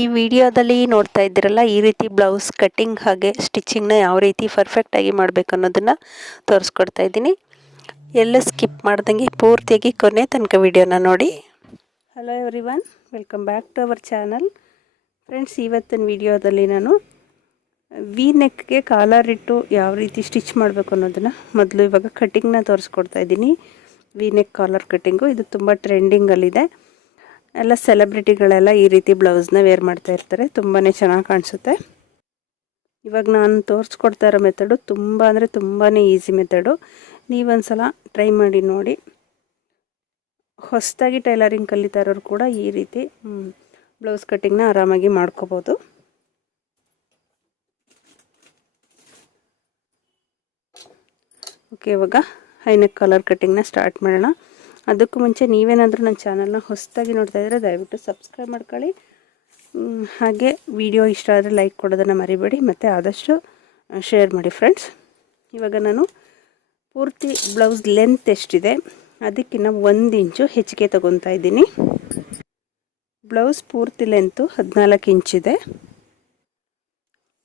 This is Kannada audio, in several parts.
ಈ ವಿಡಿಯೋದಲ್ಲಿ ನೋಡ್ತಾ ಇದ್ದೀರಲ್ಲ, ಈ ರೀತಿ ಬ್ಲೌಸ್ ಕಟ್ಟಿಂಗ್ ಹಾಗೆ ಸ್ಟಿಚಿಂಗ್ನ ಯಾವ ರೀತಿ ಪರ್ಫೆಕ್ಟಾಗಿ ಮಾಡಬೇಕು ಅನ್ನೋದನ್ನು ತೋರಿಸ್ಕೊಡ್ತಾ ಇದ್ದೀನಿ. ಎಲ್ಲ ಸ್ಕಿಪ್ ಮಾಡ್ದಂಗೆ ಪೂರ್ತಿಯಾಗಿ ಕೊನೆ ತನಕ ವಿಡಿಯೋನ ನೋಡಿ. Hello everyone, welcome back to our channel. Friends, ಇವತ್ತಿನ ವಿಡಿಯೋದಲ್ಲಿ ನಾನು ವಿ ನೆಕ್ಗೆ ಕಾಲರ್ ಇಟ್ಟು ಯಾವ ರೀತಿ ಸ್ಟಿಚ್ ಮಾಡಬೇಕು ಅನ್ನೋದನ್ನು ಮೊದಲು ಇವಾಗ ಕಟ್ಟಿಂಗ್ನ ತೋರಿಸ್ಕೊಡ್ತಾ ಇದ್ದೀನಿ. ವಿ ನೆಕ್ ಕಾಲರ್ ಕಟ್ಟಿಂಗು ಇದು ತುಂಬ ಟ್ರೆಂಡಿಂಗಲ್ಲಿದೆ. ಎಲ್ಲ ಸೆಲೆಬ್ರಿಟಿಗಳೆಲ್ಲ ಈ ರೀತಿ ಬ್ಲೌಸ್ನ ವೇರ್ ಮಾಡ್ತಾ ಇರ್ತಾರೆ, ತುಂಬಾ ಚೆನ್ನಾಗಿ ಕಾಣಿಸುತ್ತೆ. ಇವಾಗ ನಾನು ತೋರಿಸ್ಕೊಡ್ತಾ ಇರೋ ಮೆಥಡು ತುಂಬ ಅಂದರೆ ತುಂಬಾ ಈಸಿ ಮೆಥಡು. ನೀವೊಂದ್ಸಲ ಟ್ರೈ ಮಾಡಿ ನೋಡಿ. ಹೊಸದಾಗಿ ಟೈಲರಿಂಗ್ ಕಲಿತಾ ಇರೋರು ಕೂಡ ಈ ರೀತಿ ಬ್ಲೌಸ್ ಕಟ್ಟಿಂಗ್ನ ಆರಾಮಾಗಿ ಮಾಡ್ಕೋಬೋದು. ಓಕೆ, ಇವಾಗ ಹೈನೆಕ್ ಕಾಲರ್ ಕಟ್ಟಿಂಗ್ನ ಸ್ಟಾರ್ಟ್ ಮಾಡೋಣ. ಅದಕ್ಕೂ ಮುಂಚೆ ನೀವೇನಾದರೂ ನನ್ನ ಚಾನಲ್ನ ಹೊಸದಾಗಿ ನೋಡ್ತಾ ಇದ್ದರೆ ದಯವಿಟ್ಟು ಸಬ್ಸ್ಕ್ರೈಬ್ ಮಾಡ್ಕೊಳ್ಳಿ. ಹಾಗೆ ವಿಡಿಯೋ ಇಷ್ಟ ಆದರೆ ಲೈಕ್ ಕೊಡೋದನ್ನು ಮರಿಬೇಡಿ, ಮತ್ತು ಆದಷ್ಟು ಶೇರ್ ಮಾಡಿ ಫ್ರೆಂಡ್ಸ್. ಇವಾಗ ನಾನು ಪೂರ್ತಿ ಬ್ಲೌಸ್ ಲೆಂತ್ ಎಷ್ಟಿದೆ ಅದಕ್ಕಿಂತ 1 ಇಂಚು ಹೆಚ್ಚಿಗೆ ತೊಗೊತಾ ಇದ್ದೀನಿ. ಬ್ಲೌಸ್ ಪೂರ್ತಿ ಲೆಂತು 14 ಇಂಚಿದೆ.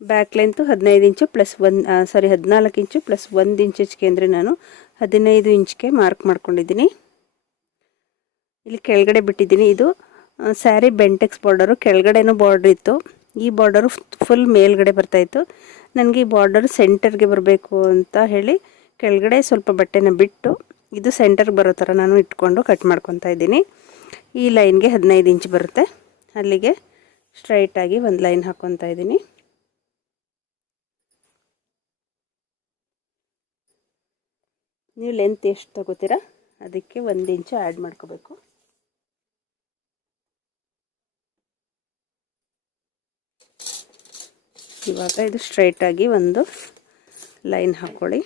ಬ್ಯಾಕ್ ಲೆಂತು 15 ಇಂಚು ಪ್ಲಸ್ 14 ಇಂಚು ಪ್ಲಸ್ 1 ಇಂಚ್ ಹೆಚ್ಚಿಗೆ ಅಂದರೆ ನಾನು 15 ಇಂಚ್ಗೆ ಮಾರ್ಕ್ ಮಾಡ್ಕೊಂಡಿದ್ದೀನಿ. ಇಲ್ಲಿ ಕೆಳಗಡೆ ಬಿಟ್ಟಿದ್ದೀನಿ. ಇದು ಸ್ಯಾರಿ ಬೆಂಟೆಕ್ಸ್ ಬಾರ್ಡರು, ಕೆಳಗಡೆನೂ ಬಾರ್ಡ್ರ್ ಇತ್ತು. ಈ ಬಾರ್ಡರು ಫುಲ್ ಮೇಲ್ಗಡೆ ಬರ್ತಾಯಿತ್ತು. ನನಗೆ ಈ ಬಾರ್ಡರು ಸೆಂಟರ್ಗೆ ಬರಬೇಕು ಅಂತ ಹೇಳಿ ಕೆಳಗಡೆ ಸ್ವಲ್ಪ ಬಟ್ಟೆನ ಬಿಟ್ಟು ಇದು ಸೆಂಟರ್ಗೆ ಬರೋ ಥರ ನಾನು ಇಟ್ಕೊಂಡು ಕಟ್ ಮಾಡ್ಕೊತಾ ಇದ್ದೀನಿ. ಈ ಲೈನ್ಗೆ 15 ಇಂಚ್ ಬರುತ್ತೆ. ಅಲ್ಲಿಗೆ ಸ್ಟ್ರೈಟಾಗಿ ಒಂದು ಲೈನ್ ಹಾಕ್ಕೊತಾ ಇದ್ದೀನಿ. ನೀವು ಲೆಂತ್ ಎಷ್ಟು ತಗೋತೀರಾ ಅದಕ್ಕೆ 1 ಇಂಚು ಆ್ಯಡ್ ಮಾಡ್ಕೋಬೇಕು. ಇವಾಗ ಇದು ಸ್ಟ್ರೈಟಾಗಿ ಒಂದು ಲೈನ್ ಹಾಕ್ಕೊಳ್ಳಿ.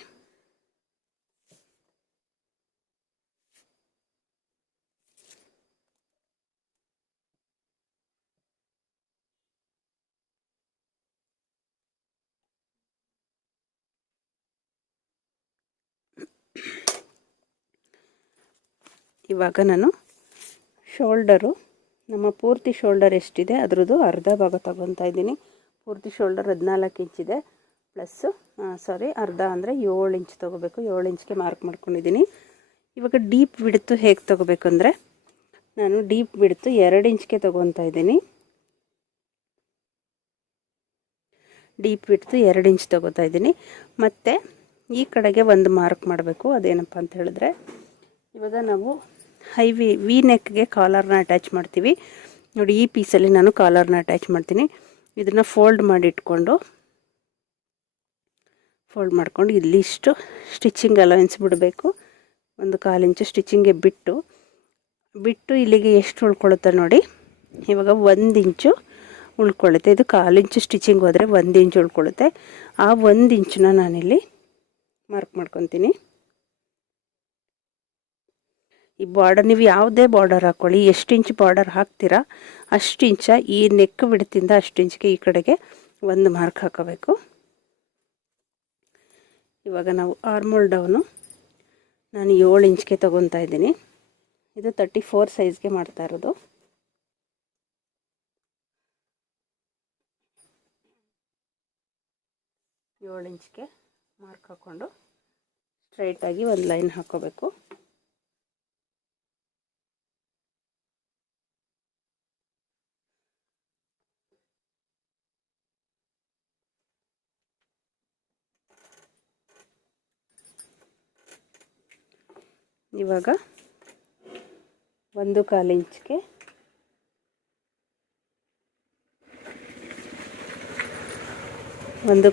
ಇವಾಗ ನಾನು ಶೋಲ್ಡರು, ನಮ್ಮ ಪೂರ್ತಿ ಶೋಲ್ಡರ್ ಎಷ್ಟಿದೆ ಅದರದ್ದು ಅರ್ಧ ಭಾಗ ತಗೊತಾ ಇದ್ದೀನಿ. ಪೂರ್ತಿ ಶೋಲ್ಡರ್ 14 ಇಂಚಿದೆ, ಪ್ಲಸ್ಸು ಅರ್ಧ ಅಂದರೆ 7 ಇಂಚ್ ತೊಗೋಬೇಕು. 7 ಇಂಚ್ಗೆ ಮಾರ್ಕ್ ಮಾಡ್ಕೊಂಡಿದ್ದೀನಿ. ಇವಾಗ ಡೀಪ್ ಬಿಡ್ತು ಹೇಗೆ ತೊಗೋಬೇಕು ಅಂದರೆ, ನಾನು ಡೀಪ್ ಬಿಡ್ತು 2 ಇಂಚ್ಗೆ ತೊಗೊತಾ ಇದ್ದೀನಿ. ಡೀಪ್ ಬಿಡ್ತು 2 ಇಂಚ್ ತೊಗೋತಾ ಇದ್ದೀನಿ. ಮತ್ತು ಈ ಕಡೆಗೆ ಒಂದು ಮಾರ್ಕ್ ಮಾಡಬೇಕು. ಅದೇನಪ್ಪ ಅಂತ ಹೇಳಿದ್ರೆ, ಇವಾಗ ನಾವು ವಿ ನೆಕ್ಗೆ ಕಾಲರ್ನ ಅಟ್ಯಾಚ್ ಮಾಡ್ತೀವಿ ನೋಡಿ. ಈ ಪೀಸಲ್ಲಿ ನಾನು ಕಾಲರ್ನ ಅಟ್ಯಾಚ್ ಮಾಡ್ತೀನಿ. ಇದನ್ನು ಫೋಲ್ಡ್ ಮಾಡಿಟ್ಕೊಂಡು ಇಲ್ಲಿ ಇಷ್ಟು ಸ್ಟಿಚಿಂಗ್ ಅಲವೆನ್ಸ್ ಬಿಡಬೇಕು. 1/4 ಇಂಚು ಸ್ಟಿಚಿಂಗ್ಗೆ ಬಿಟ್ಟು ಇಲ್ಲಿಗೆ ಎಷ್ಟು ಉಳ್ಕೊಳ್ಳುತ್ತೆ ನೋಡಿ. ಇವಾಗ 1 ಇಂಚು ಉಳ್ಕೊಳ್ಳುತ್ತೆ. ಇದು 1/4 ಇಂಚು ಸ್ಟಿಚಿಂಗ್ ಹೋದರೆ 1 ಇಂಚು ಉಳ್ಕೊಳ್ಳುತ್ತೆ. ಆ 1 ಇಂಚನ್ನ ನಾನಿಲ್ಲಿ ಮಾರ್ಕ್ ಮಾಡ್ಕೊತೀನಿ. ಈ ಬಾರ್ಡರ್ ನೀವು ಯಾವುದೇ ಬಾರ್ಡರ್ ಹಾಕ್ಕೊಳ್ಳಿ, ಎಷ್ಟು ಇಂಚ್ ಬಾರ್ಡರ್ ಹಾಕ್ತೀರಾ ಅಷ್ಟು ಇಂಚ ಈ ನೆಕ್ ಬಿಡ್ತಿಂದ ಅಷ್ಟು ಇಂಚ್ಗೆ ಈ ಕಡೆಗೆ ಒಂದು ಮಾರ್ಕ್ ಹಾಕೋಬೇಕು. ಇವಾಗ ನಾವು ಆರ್ಮೋಲ್ ಡೌನು ನಾನು 7 ಇಂಚ್ಗೆ ತೊಗೊತಾ ಇದ್ದೀನಿ. ಇದು 34 ಸೈಜ್ಗೆ ಮಾಡ್ತಾ ಇರೋದು. ಏಳು ಇಂಚ್ಗೆ ಮಾರ್ಕ್ ಹಾಕ್ಕೊಂಡು ಸ್ಟ್ರೈಟಾಗಿ ಒಂದು ಲೈನ್ ಹಾಕ್ಕೋಬೇಕು. ಇವಾಗ 1/4 ಇಂಚ್ಗೆ ಒಂದು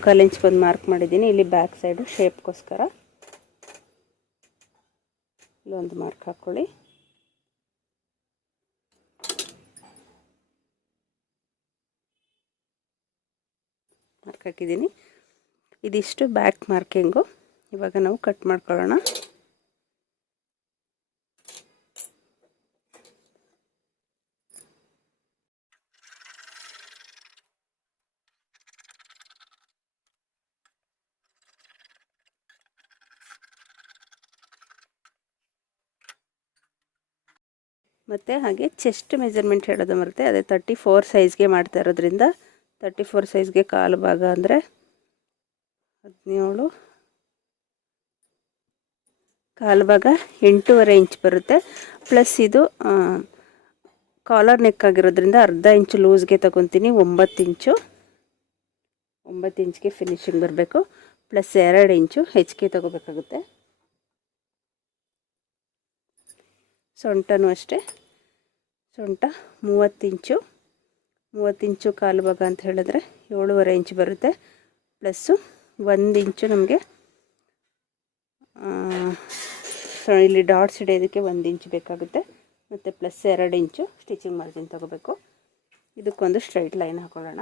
ಮಾರ್ಕ್ ಮಾಡಿದ್ದೀನಿ. ಇಲ್ಲಿ ಬ್ಯಾಕ್ ಸೈಡು ಶೇಪ್ಗೋಸ್ಕರ ಇಲ್ಲೊಂದು ಮಾರ್ಕ್ ಹಾಕ್ಕೊಳ್ಳಿ. ಮಾರ್ಕ್ ಹಾಕಿದ್ದೀನಿ. ಇದಿಷ್ಟು ಬ್ಯಾಕ್ ಮಾರ್ಕಿಂಗು. ಇವಾಗ ನಾವು ಕಟ್ ಮಾಡ್ಕೊಳ್ಳೋಣ. ಮತ್ತು ಹಾಗೆ ಚೆಸ್ಟ್ ಮೆಜರ್ಮೆಂಟ್ ಹೇಳೋದು ಮರೆತೆ, ಅದೇ 34 ಸೈಜ್ಗೆ ಮಾಡ್ತಾ ಇರೋದ್ರಿಂದ 34 ಸೈಜ್ಗೆ ಕಾಲು ಭಾಗ ಅಂದರೆ 17, ಕಾಲು ಭಾಗ 8.5 ಇಂಚ್ ಬರುತ್ತೆ. ಪ್ಲಸ್ ಇದು ಕಾಲರ್ ನೆಕ್ ಆಗಿರೋದ್ರಿಂದ ಅರ್ಧ ಇಂಚು ಲೂಸ್ಗೆ ತಗೊತೀನಿ. 9 ಇಂಚು, 9 ಇಂಚ್ಗೆ ಫಿನಿಶಿಂಗ್ ಬರಬೇಕು. ಪ್ಲಸ್ 2 ಇಂಚು ಹೆಚ್ಚಿಗೆ ತಗೋಬೇಕಾಗುತ್ತೆ. ಸೊಂಟನೂ ಅಷ್ಟೇ, ಸೊಂಟ 30 ಇಂಚು, 30 ಇಂಚು ಕಾಲು ಭಾಗ ಅಂತ ಹೇಳಿದ್ರೆ 7.5 ಇಂಚು ಬರುತ್ತೆ. ಪ್ಲಸ್ಸು 1 ಇಂಚು ನಮಗೆ ಇಲ್ಲಿ ಡಾಟ್ಸ್ ಹಿಡಿಯೋದಕ್ಕೆ 1 ಇಂಚು ಬೇಕಾಗುತ್ತೆ. ಮತ್ತು ಪ್ಲಸ್ 2 ಇಂಚು ಸ್ಟಿಚಿಂಗ್ ಮಾರ್ಜಿನ್ ತಗೋಬೇಕು. ಇದಕ್ಕೊಂದು ಸ್ಟ್ರೈಟ್ ಲೈನ್ ಹಾಕೊಳ್ಳೋಣ.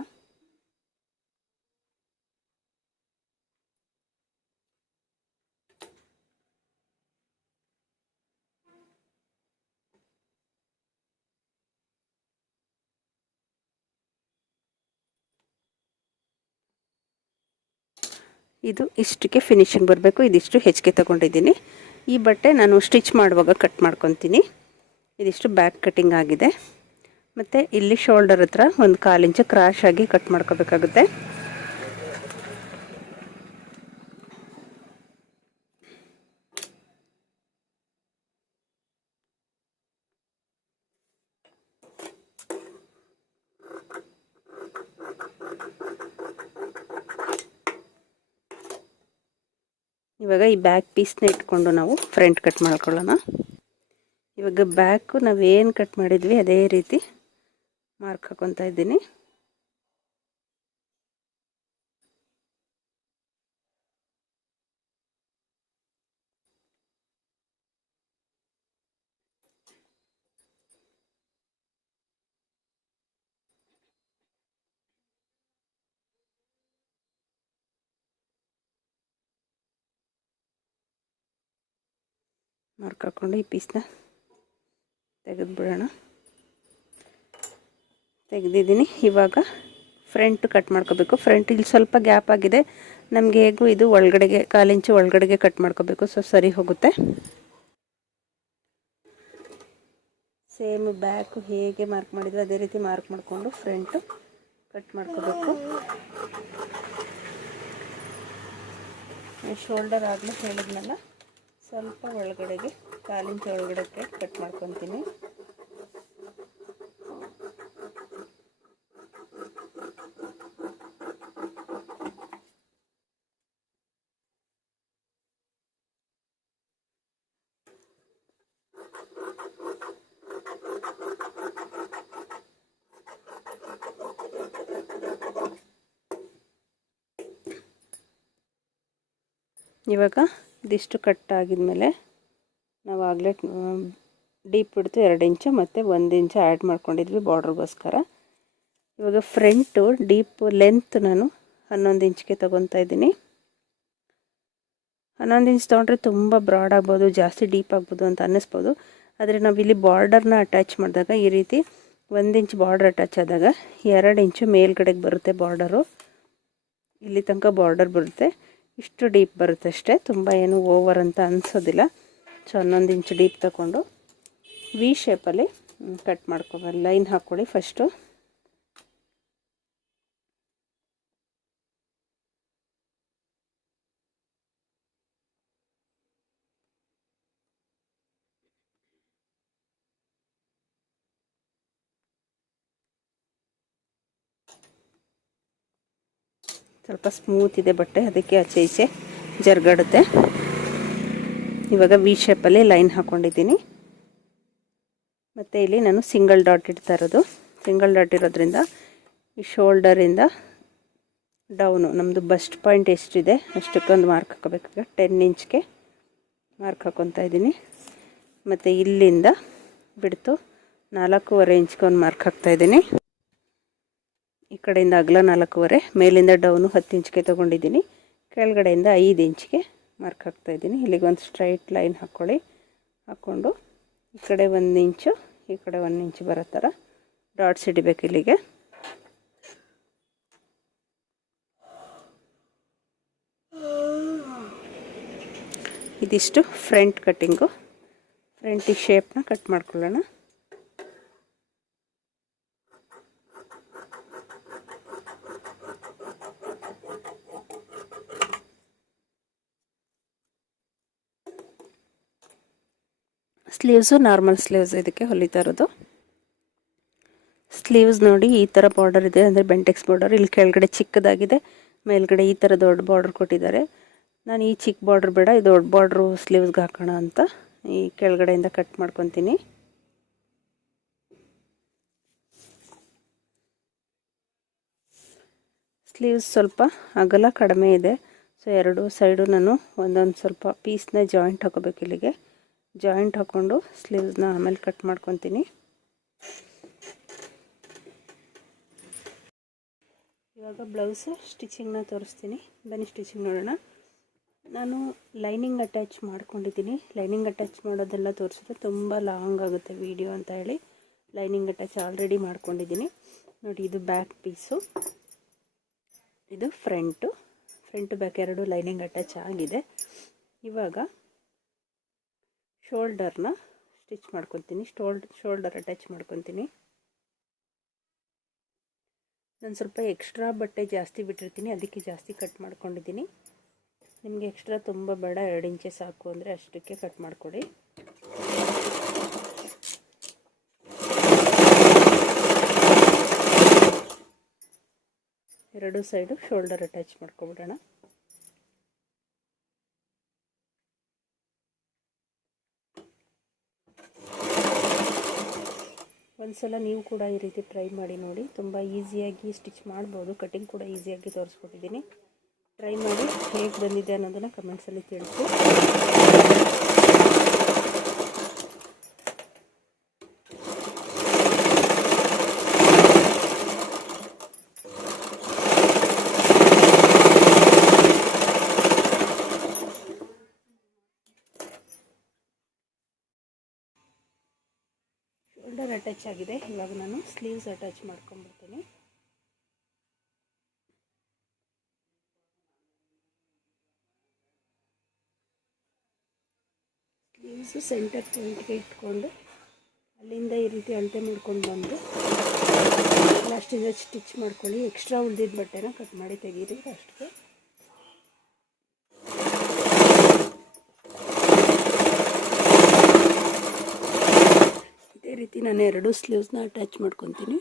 ಇದು ಇಷ್ಟಕ್ಕೆ ಫಿನಿಶಿಂಗ್ ಬರಬೇಕು. ಇದಿಷ್ಟು ಹೆಚ್ಚಿಗೆ ತಗೊಂಡಿದ್ದೀನಿ. ಈ ಬಟ್ಟೆ ನಾನು ಸ್ಟಿಚ್ ಮಾಡುವಾಗ ಕಟ್ ಮಾಡ್ಕೊತೀನಿ. ಇದಿಷ್ಟು ಬ್ಯಾಕ್ ಕಟ್ಟಿಂಗ್ ಆಗಿದೆ. ಮತ್ತು ಇಲ್ಲಿ ಶೋಲ್ಡರ್ ಹತ್ರ 1/4 ಇಂಚು ಕ್ರಾಶ್ ಆಗಿ ಕಟ್ ಮಾಡ್ಕೋಬೇಕಾಗುತ್ತೆ. ಇವಾಗ ಈ ಬ್ಯಾಕ್ ಪೀಸ್ನ ಇಟ್ಕೊಂಡು ನಾವು ಫ್ರಂಟ್ ಕಟ್ ಮಾಡ್ಕೊಳ್ಳೋಣ. ಇವಾಗ ಬ್ಯಾಕು ನಾವೇನು ಕಟ್ ಮಾಡಿದ್ವಿ ಅದೇ ರೀತಿ ಮಾರ್ಕ್ ಹಾಕೊತಾ ಇದ್ದೀನಿ. ಮಾರ್ಕ್ ಹಾಕ್ಕೊಂಡು ಈ ಪೀಸ್ನ ತೆಗೆದುಬಿಡೋಣ. ತೆಗೆದಿದ್ದೀನಿ. ಇವಾಗ ಫ್ರಂಟ್ ಕಟ್ ಮಾಡ್ಕೋಬೇಕು. ಫ್ರಂಟ್ ಇಲ್ಲಿ ಸ್ವಲ್ಪ ಗ್ಯಾಪ್ ಆಗಿದೆ. ನಮಗೆ ಹೇಗೂ ಇದು ಒಳಗಡೆಗೆ 1/4 ಇಂಚು ಒಳಗಡೆಗೆ ಕಟ್ ಮಾಡ್ಕೋಬೇಕು. ಸೊ ಸರಿ ಹೋಗುತ್ತೆ. ಸೇಮ್ ಬ್ಯಾಕು ಹೇಗೆ ಮಾರ್ಕ್ ಮಾಡಿದ್ವಿ ಅದೇ ರೀತಿ ಮಾರ್ಕ್ ಮಾಡಿಕೊಂಡು ಫ್ರಂಟು ಕಟ್ ಮಾಡ್ಕೋಬೇಕು. ಶೋಲ್ಡರ್ ಆಗಲೇ ಹೇಳಿದ್ನಲ್ಲ, ಸ್ವಲ್ಪ ಒಳಗಡೆಗೆ 1/4 ಇಂಚು ಒಳಗಡೆಗೆ ಕಟ್ ಮಾಡ್ಕೊತೀನಿ. ಇವಾಗ ಇದಿಷ್ಟು ಕಟ್ ಆಗಿದ್ಮೇಲೆ ನಾವು ಆಗಲೇ ಡೀಪ್ ಬಿಡ್ತು 2 ಇಂಚು ಮತ್ತು 1 ಇಂಚು ಆ್ಯಡ್ ಮಾಡ್ಕೊಂಡಿದ್ವಿ ಬಾರ್ಡ್ರಿಗೋಸ್ಕರ. ಇವಾಗ ಫ್ರಂಟು ಡೀಪ್ ಲೆಂತ್ ನಾನು 11 ಇಂಚ್ಗೆ ತೊಗೊತಾ ಇದ್ದೀನಿ. 11 ಇಂಚ್ ತೊಗೊಂಡ್ರೆ ತುಂಬ ಬ್ರಾಡ್ ಆಗ್ಬೋದು, ಜಾಸ್ತಿ ಡೀಪ್ ಆಗ್ಬೋದು ಅಂತ ಅನ್ನಿಸ್ಬೋದು. ಆದರೆ ನಾವಿಲ್ಲಿ ಬಾರ್ಡರ್ನ ಅಟ್ಯಾಚ್ ಮಾಡಿದಾಗ ಈ ರೀತಿ 1 ಇಂಚ್ ಬಾರ್ಡರ್ ಅಟ್ಯಾಚ್ ಆದಾಗ 2 ಇಂಚು ಮೇಲ್ಗಡೆಗೆ ಬರುತ್ತೆ ಬಾರ್ಡರು. ಇಲ್ಲಿ ತನಕ ಬಾರ್ಡರ್ ಬರುತ್ತೆ. ಇಷ್ಟು ಡೀಪ್ ಬರುತ್ತೆ ಅಷ್ಟೇ, ತುಂಬ ಏನು ಓವರ್ ಅಂತ ಅನಿಸೋದಿಲ್ಲ. ಸೊ 11 ಇಂಚ್ ಡೀಪ್ ತಗೊಂಡು ವಿ ಶೇಪಲ್ಲಿ ಕಟ್ ಮಾಡ್ಕೊಬೇಕು. ಲೈನ್ ಹಾಕ್ಕೊಳ್ಳಿ ಫಸ್ಟು. ಸ್ವಲ್ಪ ಸ್ಮೂತ್ ಇದೆ ಬಟ್ಟೆ, ಅದಕ್ಕೆ ಆಚೆ ಈಚೆ ಜರ್ಗಾಡುತ್ತೆ. ಇವಾಗ ವಿ ಶೇಪಲ್ಲಿ ಲೈನ್ ಹಾಕ್ಕೊಂಡಿದ್ದೀನಿ. ಮತ್ತು ಇಲ್ಲಿ ನಾನು ಸಿಂಗಲ್ ಡಾಟ್ ಇಡ್ತಾ ಇರೋದು. ಸಿಂಗಲ್ ಡಾಟ್ ಇರೋದ್ರಿಂದ ಈ ಶೋಲ್ಡರಿಂದ ಡೌನು ನಮ್ಮದು ಬಸ್ಟ್ ಪಾಯಿಂಟ್ ಎಷ್ಟಿದೆ ಅಷ್ಟಕ್ಕೊಂದು ಮಾರ್ಕ್ ಹಾಕೋಬೇಕಾಗ 10 ಇಂಚ್ಗೆ ಮಾರ್ಕ್ ಹಾಕ್ಕೊತಾ ಇದ್ದೀನಿ. ಮತ್ತು ಇಲ್ಲಿಂದ ಬಿಡ್ತು 4.5 ಇಂಚ್ಗೆ ಒಂದು ಮಾರ್ಕ್ ಹಾಕ್ತಾಯಿದ್ದೀನಿ. ಈ ಕಡೆಯಿಂದ ಅಗಲ 4.5, ಮೇಲಿಂದ ಡೌನು 10 ಇಂಚ್ಗೆ ತೊಗೊಂಡಿದ್ದೀನಿ. ಕೆಳಗಡೆಯಿಂದ 5 ಇಂಚ್ಗೆ ಮಾರ್ಕ್ ಹಾಕ್ತಾಯಿದ್ದೀನಿ. ಇಲ್ಲಿಗೆ ಒಂದು ಸ್ಟ್ರೈಟ್ ಲೈನ್ ಹಾಕ್ಕೊಳ್ಳಿ. ಹಾಕ್ಕೊಂಡು ಈ ಕಡೆ 1 ಇಂಚು, ಈ ಕಡೆ 1 ಇಂಚು ಬರೋ ಥರ ಡಾಟ್ಸ್ ಹಿಡಿಬೇಕು ಇಲ್ಲಿಗೆ. ಇದಿಷ್ಟು ಫ್ರಂಟ್ ಕಟ್ಟಿಂಗು. ಫ್ರಂಟ್ ಈ ಶೇಪ್ನ ಕಟ್ ಮಾಡ್ಕೊಳ್ಳೋಣ. ಸ್ಲೀವ್ಸು ನಾರ್ಮಲ್ ಸ್ಲೀವ್ಸ್ ಇದಕ್ಕೆ ಹೊಲಿತಾ ಇರೋದು. ಸ್ಲೀವ್ಸ್ ನೋಡಿ ಈ ಥರ ಬಾರ್ಡರ್ ಇದೆ, ಅಂದರೆ ಬೆಂಟೆಕ್ಸ್ ಬಾರ್ಡರ್. ಇಲ್ಲಿ ಕೆಳಗಡೆ ಚಿಕ್ಕದಾಗಿದೆ, ಮೇಲ್ಗಡೆ ಈ ಥರ ದೊಡ್ಡ ಬಾರ್ಡರ್ ಕೊಟ್ಟಿದ್ದಾರೆ. ನಾನು ಈ ಚಿಕ್ಕ ಬಾರ್ಡರ್ ಬೇಡ, ಈ ದೊಡ್ಡ ಬಾರ್ಡ್ರು ಸ್ಲೀವ್ಸ್ಗೆ ಹಾಕೋಣ ಅಂತ ಈ ಕೆಳಗಡೆಯಿಂದ ಕಟ್ ಮಾಡ್ಕೊತೀನಿ. ಸ್ಲೀವ್ಸ್ ಸ್ವಲ್ಪ ಅಗಲ ಕಡಿಮೆ ಇದೆ, ಸೊ ಎರಡು ಸೈಡು ನಾನು ಒಂದೊಂದು ಸ್ವಲ್ಪ ಪೀಸ್ನ ಜಾಯಿಂಟ್ ಹಾಕೋಬೇಕು. ಇಲ್ಲಿಗೆ ಜಾಯಿಂಟ್ ಹಾಕ್ಕೊಂಡು ಸ್ಲೀವ್ಸ್ನ ಆಮೇಲೆ ಕಟ್ ಮಾಡ್ಕೊತೀನಿ. ಇವಾಗ ಬ್ಲೌಸು ಸ್ಟಿಚಿಂಗ್ನ ತೋರಿಸ್ತೀನಿ, ಬನ್ನಿ ಸ್ಟಿಚಿಂಗ್ ನೋಡೋಣ. ನಾನು ಲೈನಿಂಗ್ ಅಟ್ಯಾಚ್ ಮಾಡ್ಕೊಂಡಿದ್ದೀನಿ. ಲೈನಿಂಗ್ ಅಟ್ಯಾಚ್ ಮಾಡೋದೆಲ್ಲ ತೋರಿಸಿದ್ರೆ ತುಂಬ ಲಾಂಗ್ ಆಗುತ್ತೆ ವಿಡಿಯೋ ಅಂತ ಹೇಳಿ ಲೈನಿಂಗ್ ಅಟ್ಯಾಚ್ ಆಲ್ರೆಡಿ ಮಾಡ್ಕೊಂಡಿದ್ದೀನಿ. ನೋಡಿ, ಇದು ಬ್ಯಾಕ್ ಪೀಸು, ಇದು ಫ್ರಂಟು ಬ್ಯಾಕ್ ಎರಡು ಲೈನಿಂಗ್ ಅಟ್ಯಾಚ್ ಆಗಿದೆ. ಇವಾಗ ಶೋಲ್ಡರ್ನ ಸ್ಟಿಚ್ ಮಾಡ್ಕೊತೀನಿ, ಶೋಲ್ಡರ್ ಅಟ್ಯಾಚ್ ಮಾಡ್ಕೊತೀನಿ. ನಾನು ಸ್ವಲ್ಪ ಎಕ್ಸ್ಟ್ರಾ ಬಟ್ಟೆ ಜಾಸ್ತಿ ಬಿಟ್ಟಿರ್ತೀನಿ, ಅದಕ್ಕೆ ಜಾಸ್ತಿ ಕಟ್ ಮಾಡ್ಕೊಂಡಿದ್ದೀನಿ. ನಿಮಗೆ ಎಕ್ಸ್ಟ್ರಾ ತುಂಬ ಬೇಡ, 2 ಇಂಚೆ ಸಾಕು ಅಂದರೆ ಅಷ್ಟಕ್ಕೆ ಕಟ್ ಮಾಡಿಕೊಡಿ. ಎರಡು ಸೈಡು ಶೋಲ್ಡರ್ ಅಟ್ಯಾಚ್ ಮಾಡ್ಕೊಬಿಡೋಣ. ಒಂದ್ಸಲ ನೀವು ಕೂಡ ಈ ರೀತಿ ಟ್ರೈ ಮಾಡಿ ನೋಡಿ, ತುಂಬ ಈಸಿಯಾಗಿ ಸ್ಟಿಚ್ ಮಾಡ್ಬೋದು. ಕಟಿಂಗ್ ಕೂಡ ಈಸಿಯಾಗಿ ತೋರಿಸ್ಕೊಟ್ಟಿದ್ದೀನಿ. ಟ್ರೈ ಮಾಡಿ ಹೇಗೆ ಬಂದಿದೆ ಅನ್ನೋದನ್ನು ಕಮೆಂಟ್ಸಲ್ಲಿ ತಿಳಿಸಿ. ಶೋಲ್ಡರ್ ಅಟ್ಯಾಚ್ ಆಗಿದೆ, ಇವಾಗ ನಾನು ಸ್ಲೀವ್ಸ್ ಅಟ್ಯಾಚ್ ಮಾಡ್ಕೊಂಡ್ಬಿಡ್ತೀನಿ. ಸ್ಲೀವ್ಸು ಸೆಂಟರ್ ಪಾಯಿಂಟ್ಗೆ ಇಟ್ಕೊಂಡು ಅಲ್ಲಿಂದ ಈ ರೀತಿ ಅಳತೆ ಮಾಡ್ಕೊಂಡು ಬಂದು ಲಾಸ್ಟಿಂದ ಸ್ಟಿಚ್ ಮಾಡ್ಕೊಳ್ಳಿ. ಎಕ್ಸ್ಟ್ರಾ ಉಳಿದಿದ್ದ ಬಟ್ಟೆನ ಕಟ್ ಮಾಡಿ ತೆಗೀರಿ ಅಷ್ಟಕ್ಕೆ. ಇದೇ ರೀತಿ ನಾನು ಎರಡು ಸ್ಲೀವ್ಸ್ನ ಅಟ್ಯಾಚ್ ಮಾಡ್ಕೊತೀನಿ.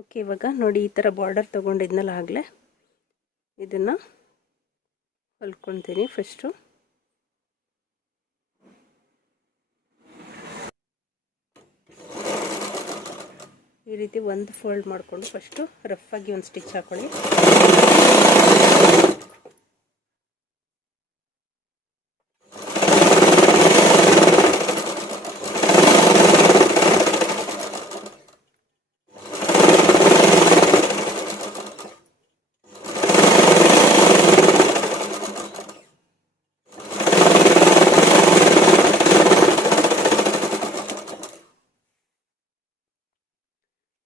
ಓಕೆ, ಇವಾಗ ನೋಡಿ ಈ ಥರ ಬಾರ್ಡರ್ ತೊಗೊಂಡಿದ್ನಲ್ಲ ಆಗಲೇ, ಇದನ್ನು ಹೊಲ್ಕೊತೀನಿ. ಫಸ್ಟು ಈ ರೀತಿ ಒಂದು ಫೋಲ್ಡ್ ಮಾಡಿಕೊಂಡು ಫಸ್ಟು ರಫಾಗಿ ಒಂದು ಸ್ಟಿಚ್ ಹಾಕೊಳ್ಳಿ.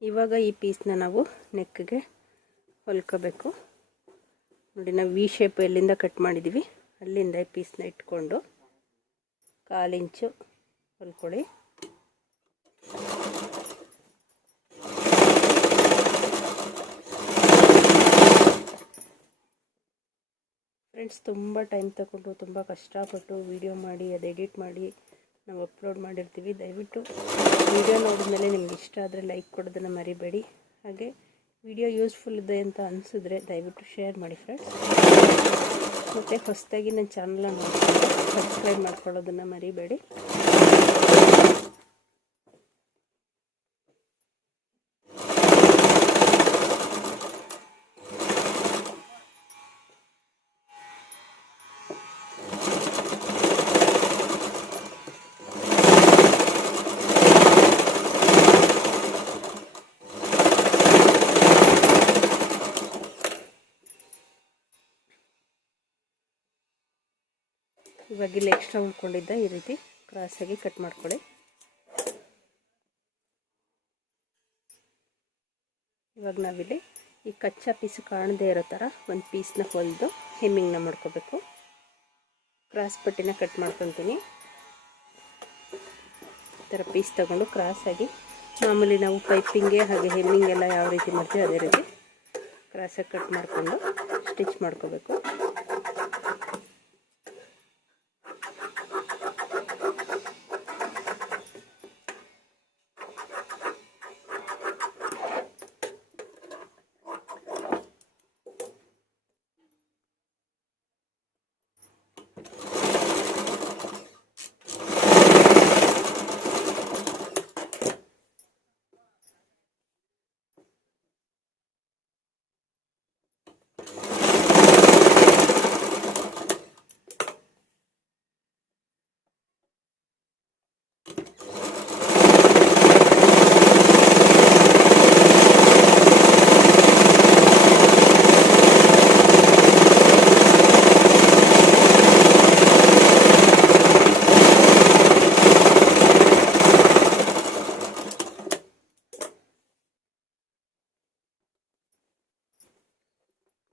ಇವಾಗ ಈ ಪೀಸ್ನ ನಾವು ನೆಕ್ಗೆ ಹೊಲ್ಕೋಬೇಕು. ನೋಡಿ, ನಾವು ವಿ ಶೇಪ್ ಎಲ್ಲಿಂದ ಕಟ್ ಮಾಡಿದ್ದೀವಿ ಅಲ್ಲಿಂದ ಈ ಪೀಸ್ನ ಇಟ್ಕೊಂಡು 1/4 ಇಂಚು ಹೊಲ್ಕೊಳ್ಳಿ. ಫ್ರೆಂಡ್ಸ್, ತುಂಬ ಟೈಮ್ ತಗೊಂಡು ತುಂಬ ಕಷ್ಟಪಟ್ಟು ವಿಡಿಯೋ ಮಾಡಿ ಅದು ಎಡಿಟ್ ಮಾಡಿ ನಾವು ಅಪ್ಲೋಡ್ ಮಾಡಿರ್ತೀವಿ. ದಯವಿಟ್ಟು ವಿಡಿಯೋ ನೋಡಿದ್ಮೇಲೆ ನಿಮ್ಗೆ ಇಷ್ಟ ಆದರೆ ಲೈಕ್ ಕೊಡೋದನ್ನು ಮರಿಬೇಡಿ. ಹಾಗೆ ವಿಡಿಯೋ ಯೂಸ್ಫುಲ್ ಇದೆ ಅಂತ ಅನಿಸಿದ್ರೆ ದಯವಿಟ್ಟು ಶೇರ್ ಮಾಡಿ ಫ್ರೆಂಡ್ಸ್. ಮತ್ತು ಹೊಸದಾಗಿ ನನ್ನ ಚಾನಲ್ನ ನೋಡ್ಕೊಂಡು ಸಬ್ಸ್ಕ್ರೈಬ್ ಮಾಡ್ಕೊಳ್ಳೋದನ್ನು ಮರಿಬೇಡಿ. ಇವಾಗ ಇಲ್ಲಿ ಎಕ್ಸ್ಟ್ರಾ ಉಳ್ಕೊಂಡಿದ್ದ ಈ ರೀತಿ ಕ್ರಾಸಾಗಿ ಕಟ್ ಮಾಡ್ಕೊಳ್ಳಿ. ಇವಾಗ ನಾವಿಲ್ಲಿ ಈ ಕಚ್ಚಾ ಪೀಸ್ ಕಾಣದೇ ಇರೋ ಥರ ಒಂದು ಪೀಸ್ನ ಹೊಲಿದು ಹೆಮ್ಮಿಂಗ್ನ ಮಾಡ್ಕೋಬೇಕು. ಕ್ರಾಸ್ ಪಟ್ಟಿನ ಕಟ್ ಮಾಡ್ಕೊತೀನಿ. ಈ ಥರ ಪೀಸ್ ತಗೊಂಡು ಕ್ರಾಸಾಗಿ ಮಾಮೂಲಿ ನಾವು ಪೈಪಿಂಗ್ಗೆ ಹಾಗೆ ಹೆಮ್ಮಿಂಗೆಲ್ಲ ಯಾವ ರೀತಿ ಮಾಡ್ತೀವಿ ಅದೇ ರೀತಿ ಕ್ರಾಸಾಗಿ ಕಟ್ ಮಾಡಿಕೊಂಡು ಸ್ಟಿಚ್ ಮಾಡ್ಕೋಬೇಕು.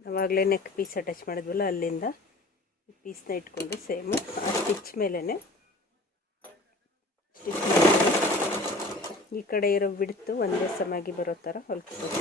ಆವಾಗಲೇ ನೆಕ್ ಪೀಸ್ ಅಟ್ಯಾಚ್ ಮಾಡಿದ್ವಲ್ಲ ಅಲ್ಲಿಂದ ಈ ಪೀಸ್ನ ಇಟ್ಕೊಂಡು ಸೇಮ್ ಆ ಸ್ಟಿಚ್ ಮೇಲೇ ಸ್ಟಿಚ್ ಮಾಡಿ ಈ ಕಡೆ ಇರೋ ಬಿಡ್ತು ಒಂದೇ ಸಮಾಗಿ ಬರೋ ಥರ ಹೊಲ್ಕೋಬೇಕು.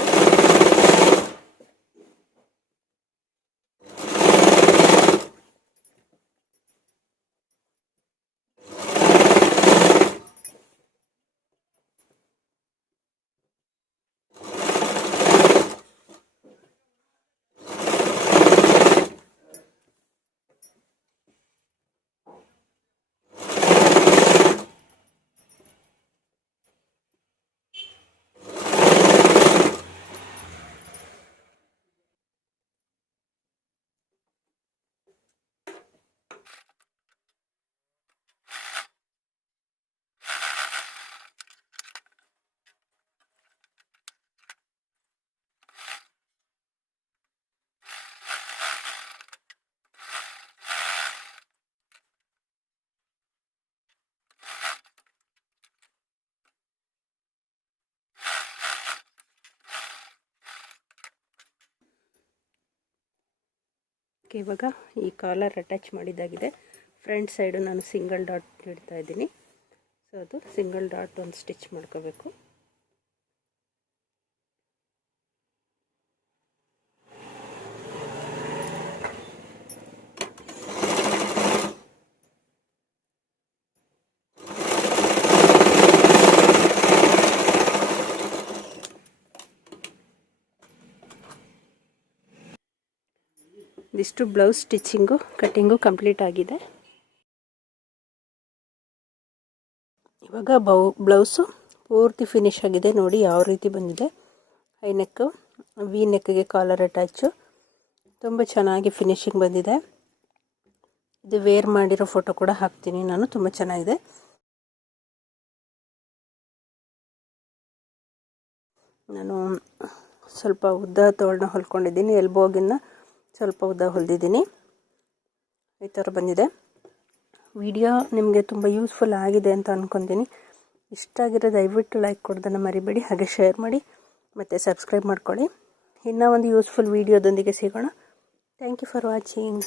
ಇವಾಗ ಈ ಕಾಲರ್ ಅಟ್ಯಾಚ್ ಮಾಡಿದ್ದಾಗಿದೆ. ಫ್ರಂಟ್ ಸೈಡು ನಾನು ಸಿಂಗಲ್ ಡಾಟ್ ಇಡ್ತಾ ಇದ್ದೀನಿ. ಸೊ ಅದು ಸಿಂಗಲ್ ಡಾಟ್ ಒಂದು ಸ್ಟಿಚ್ ಮಾಡ್ಕೋಬೇಕು. ಇದಿಷ್ಟು ಬ್ಲೌಸ್ ಸ್ಟಿಚಿಂಗು ಕಟ್ಟಿಂಗು ಕಂಪ್ಲೀಟ್ ಆಗಿದೆ. ಇವಾಗ ಬ್ಲೌಸು ಪೂರ್ತಿ ಫಿನಿಶ್ ಆಗಿದೆ. ನೋಡಿ ಯಾವ ರೀತಿ ಬಂದಿದೆ. ಹೈ ನೆಕ್ಕು, ವಿ ನೆಕ್ಗೆ ಕಾಲರ್ ಅಟ್ಯಾಚು ತುಂಬ ಚೆನ್ನಾಗಿ ಫಿನಿಶಿಂಗ್ ಬಂದಿದೆ. ಇದು ವೇರ್ ಮಾಡಿರೋ ಫೋಟೋ ಕೂಡ ಹಾಕ್ತೀನಿ ನಾನು, ತುಂಬ ಚೆನ್ನಾಗಿದೆ. ನಾನು ಸ್ವಲ್ಪ ಉದ್ದ ತೋಳನ್ನ ಹೊಲ್ಕೊಂಡಿದ್ದೀನಿ, ಎಲ್ಬೋಗಿನ್ನ ಸ್ವಲ್ಪ ಉದ್ದ ಹೊಲಿದಿದ್ದೀನಿ. ಈ ಥರ ಬಂದಿದೆ. ವಿಡಿಯೋ ನಿಮಗೆ ತುಂಬ ಯೂಸ್ಫುಲ್ ಆಗಿದೆ ಅಂತ ಅಂದ್ಕೊತೀನಿ. ಇಷ್ಟ ಆಗಿರೋ ದಯವಿಟ್ಟು ಲೈಕ್ ಕೊಡೋದನ್ನು ಮರಿಬೇಡಿ, ಹಾಗೆ ಶೇರ್ ಮಾಡಿ ಮತ್ತು ಸಬ್ಸ್ಕ್ರೈಬ್ ಮಾಡ್ಕೊಳ್ಳಿ. ಇನ್ನೂ ಒಂದು ಯೂಸ್ಫುಲ್ ವೀಡಿಯೋದೊಂದಿಗೆ ಸಿಗೋಣ. Thank you for watching.